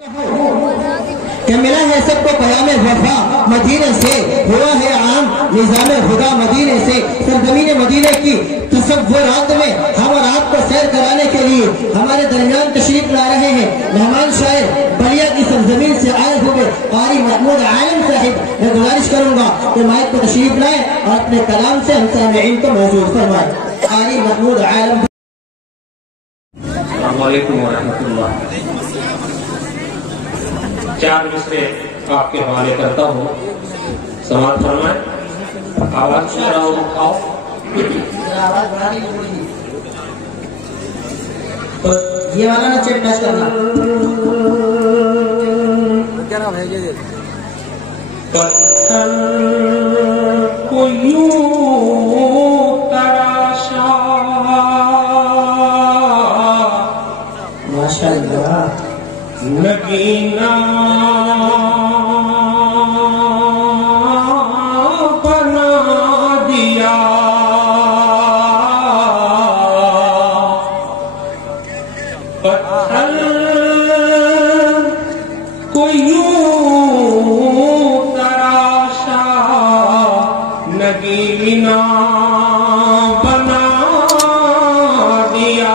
کہ ملا ہے سب کو پیام وفا مدینے سے، ہوا ہے عام نظام خدا مدینے سے۔ سرزمین مدینے کی تصورات میں ہم اور آپ کو سیر کرانے کے لیے ہمارے درمیان تشریف لا رہے ہیں مہمان شاعر بلیا کی سرزمین سے آئے ہوئے قاری محمود عالم صاحب۔ میں گزارش کروں گا کہ مائک کو تشریف لائیں اور اپنے کلام سے ہم سامعین کو موجود فرمائیں۔ قاری محمود عالم۔ السلام علیکم ورحمۃ اللہ۔ 4 مصرے آپ کے حوالے کرتا ہوں، سماعت فرمائیں۔ آواز سن رہا ہوں، آؤ۔ یہ والا نا چیک ٹچ کرنا۔ کیا نام ہے یہ؟ پتھر کو یوں تراشا، ماشاءاللہ، نگینا بنا دیا، پتھر کو یوں تراشا، نگینا بنا دیا،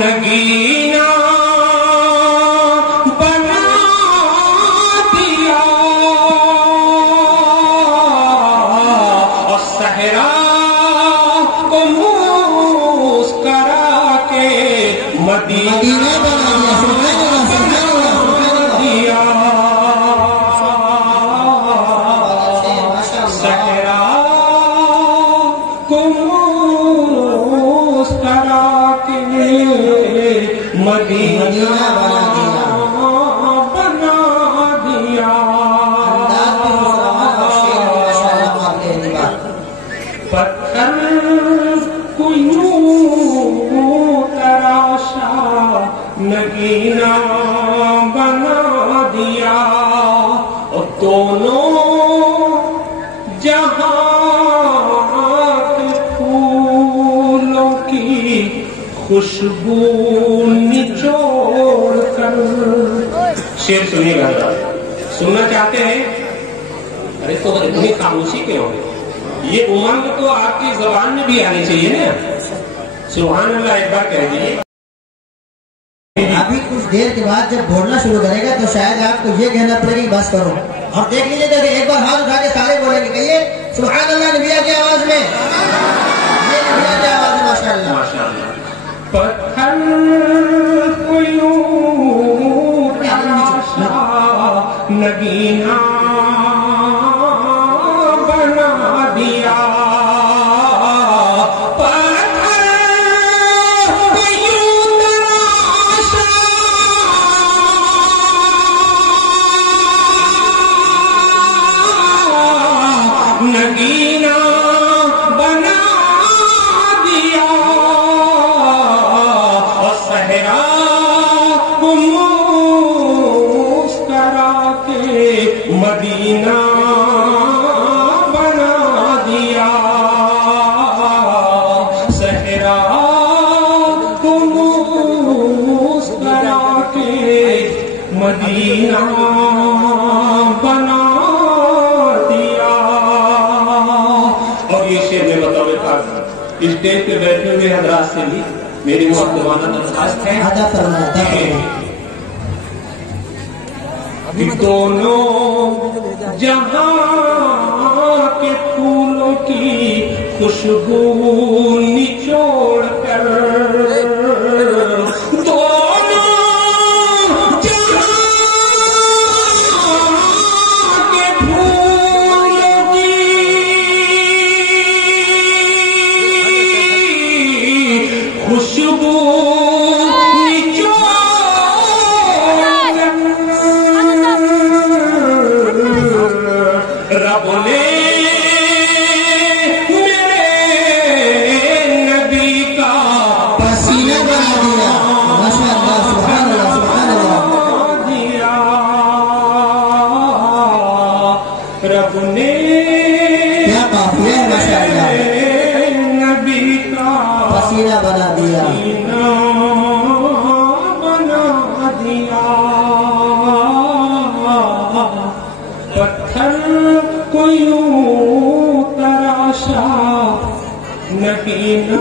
نگینا بنا دیا، اور صحرا کو مسکرا کے مدینہ بنا دیا، صحرا کو مسکرا کے مدینہ بنا دیا، پتھر کو یوں تراشا، نگینا بنا دیا، اور دونوں جہاں کے پھولوں کی خوشبو نچوڑ کر۔ شعر سنیے گا، سننا چاہتے ہیں؟ ارے تو اتنی خاموشی کیوں ہے؟ یہ امنگ تو آپ کی زبان میں بھی آنی چاہیے نا۔ سبحان اللہ ایک بار کہہ دیجیے۔ ابھی کچھ دیر کے بعد جب بولنا شروع کرے گا تو شاید آپ کو یہ کہنا پڑے گی بس کرو، اور دیکھ لیجیے کہ ایک بار ہاتھ اٹھا کے سارے بولیں گے، کہیے سبحان اللہ نبیہ کی آواز میں، یہ نبیہ کی آواز میں، ماشاءاللہ ماشاءاللہ۔ پتھر کو یوں تراشا، نگینا بنا دیا، پتھر کو یوں تراشا، نگینا بنا دیا، صحرا کو مسکرا کے مدینہ بنا دیا، صحرا کو مسکرا کے مدینہ بنا دیا۔ اور یہ شعر میں بطور خاص اسٹیج پہ بیٹھے ہوئے حضرات سے بھی میری مؤدبانہ درخواست ہے کہ دونوں جہاں کے پھولوں کی خوشبو نچوڑ کر، دونوں جہاں کے پھولوں کی خوشبو رب نے میرے دیا پتھر کو یوں تراشا نہیں نہ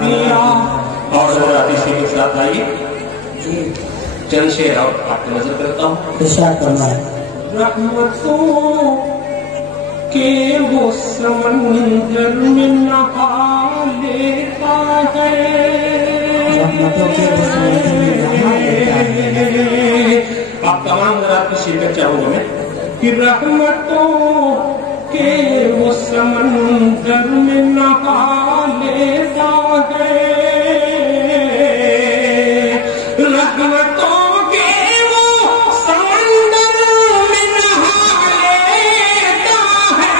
دیا. اور ذرا اسی کے ساتھ آئیے چند شعر اور آپ کی نظر کرتا ہوں. ارشاد فرمائے. رحمتوں کے وہ سمندر میں نہا لیتا ہے. رحمتوں کے وہ سمندر میں نہا لیتا ہے. آپ تمام ذرا کی شرکت چاہوں گا میں کہ رحمتوں کے وہ سمندر میں نہا لیتا ہے. رحمتوں کے وہ سمندر میں نہا لیتا ہے.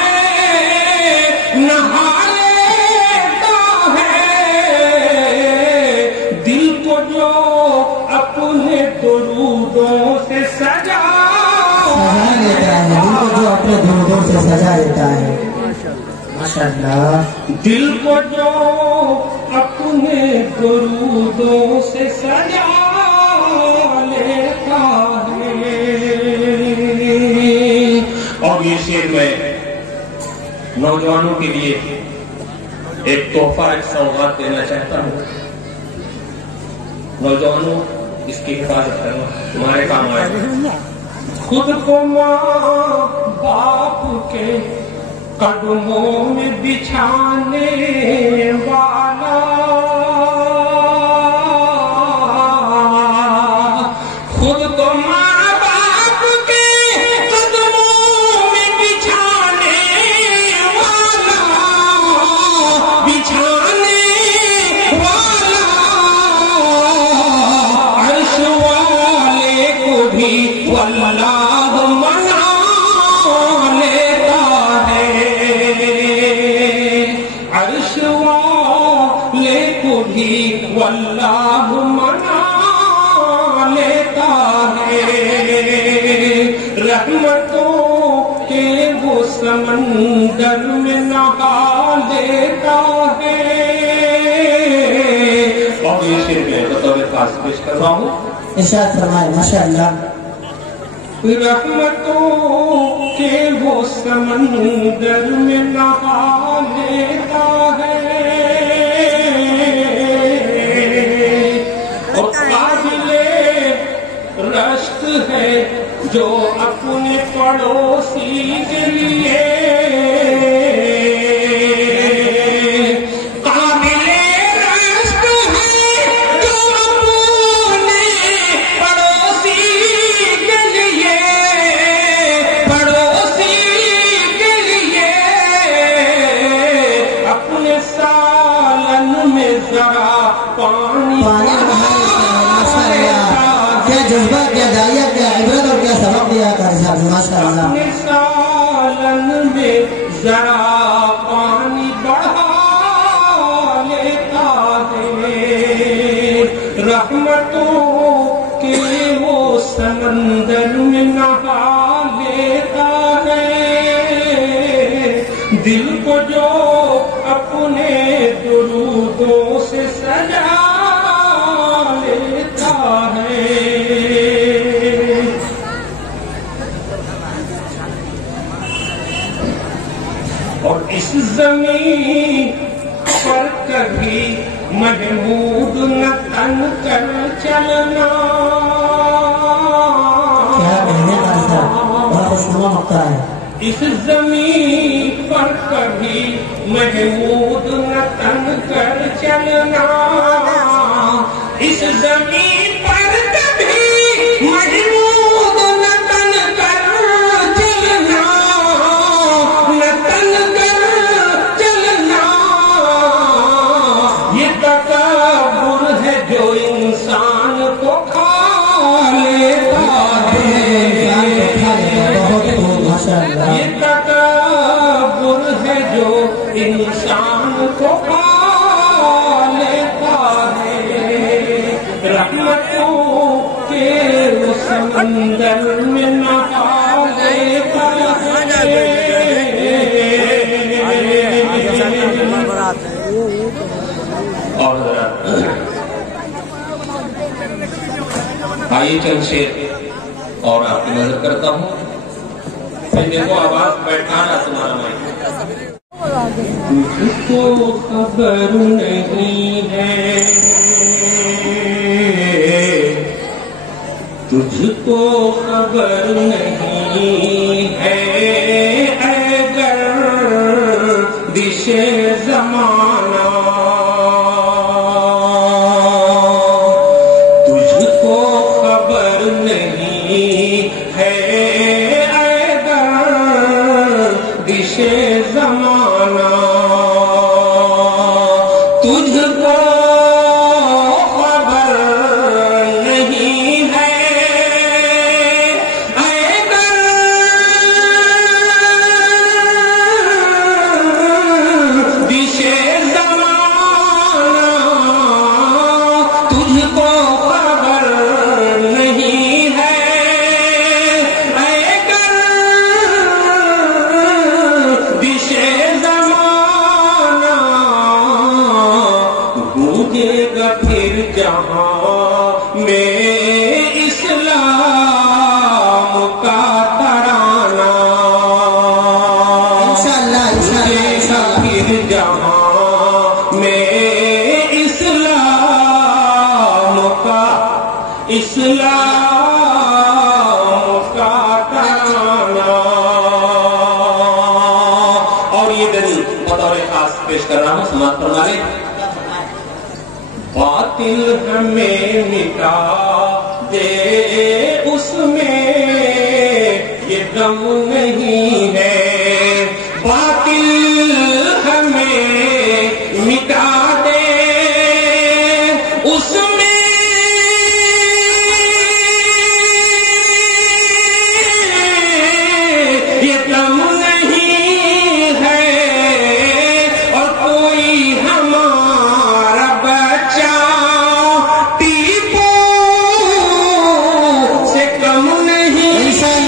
نہا لیتا ہے. دل کو جو اپنے درودوں سے سجا لیتا ہے. دل کو جو اپنے درودوں سے سجا لیتا ہے. ماشاءاللہ. دل کو جو اپنے درودوں سے سجا لیتا ہے. اور یہ شعر میں نوجوانوں کے لیے ایک تحفہ ایک سوغات دینا چاہتا ہوں. نوجوانوں اس کی حفاظت کرنا تمہارے کام آئے. خود کو ماں باپ کے قدموں میں بچھانے والا خود کو ماں باپ کے قدموں میں بچھانے والا عرش والے کو بھی واللہ منا لیتا ہے. عرش والے کو بھی واللہ منا لیتا ہے. رحمتوں کے وہ سمندر میں نہا لیتا ہے. اور یہ شعر میں بطور خاص پیش کر رہا ہوں. ارشاد فرمائے. ماشاءاللہ. رحمتوں کے وہ سمندر میں نہا لیتا ہے. اور قابل رشک ہے جو اپنے پڑوسی کے لیے اپنے سالن میں ذرا پانی بڑھا لیتا ہے. رحمتوں کے وہ سمندر میں نہا لیتا ہے. دل کو جو اپنے درودوں سے سجا لیتا ہے. اور اس زمین پر کبھی محمود نہ تن کر چلنا. اس زمین پر کبھی محمود نہ تن کر چلنا. اس زمین پر کبھی محمود نہ تن کر چلنا. نہ تن کر چلنا. یہ تکبر ہے جو انسان کو کھا لیتا ہے. یہ تکبر ہے جو انسان کو کھا لیتا ہے. رحمتوں کے سمندر میں نہا لیتا ہے. اور آئیے چند شیر اور آپ کی نظر کرتا ہوں. پھر دیکھو آواز بیٹھانا تمہارا مائک. تجھ کو خبر نہیں ہے، تجھ کو خبر نہیں ہے اے گردش زمانہ، تجھ کو خبر نہیں ہے اے گردش زمانہ، تجھ کو خبر نہیں ہے اے گردش زمانہ، تجھ کو خبر نہیں ہے اے گردش زمانہ، گونجے گا پھر جہاں میں اسلام کا ترانہ، انشاءاللہ گونجے گا پھر جہاں میں اسلام کا ترانہ. اور یہ دن بطور خاص پیش کر رہا ہوں، سماعت فرما لیں. باطل ہمیں مٹا دے اس میں یہ دم نہیں ہے، باطل ہمیں مٹا دے اس میں یہ دم نہیں ہے، اور کوئی ہمارا بچہ ٹیپو سے کم نہیں ہے،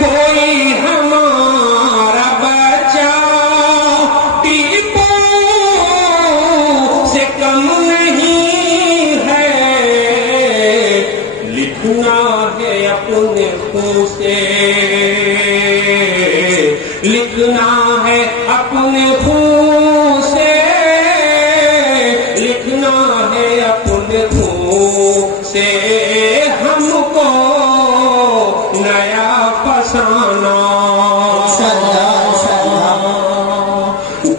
کوئی ہمارا بچہ ٹیپو سے کم نہیں ہے. لکھنا ہے اپنے خون سے، لکھنا ہے اپنے خون سے، لکھنا ہے اپنے خون سے ہم کو نیا فسانہ.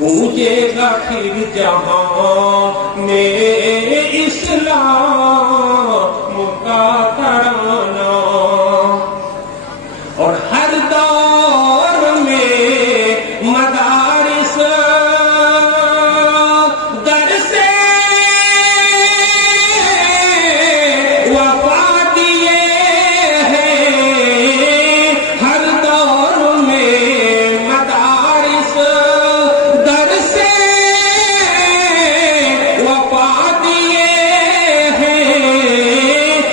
گونجے گا پھر جہاں میں اسلام کا ترانہ، اور ہر دور میں مدارس در سے وفا دیے ہیں، ہر دور میں مدارس در سے وفا دیے ہیں،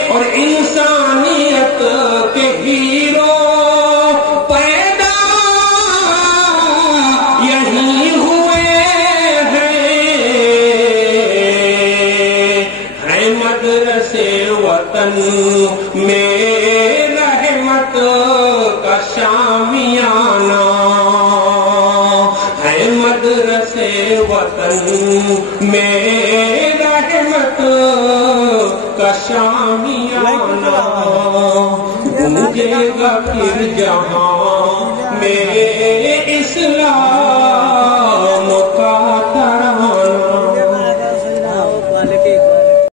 اور انسانیت کے ہیرو پیدا یہی ہوئے ہیں مدرسے وطن میں رحمت کا شامیانہ، ہے مدرسے وطن میں رحمت کا شامیانہ. گونجے گا پھر جہاں میں اسلام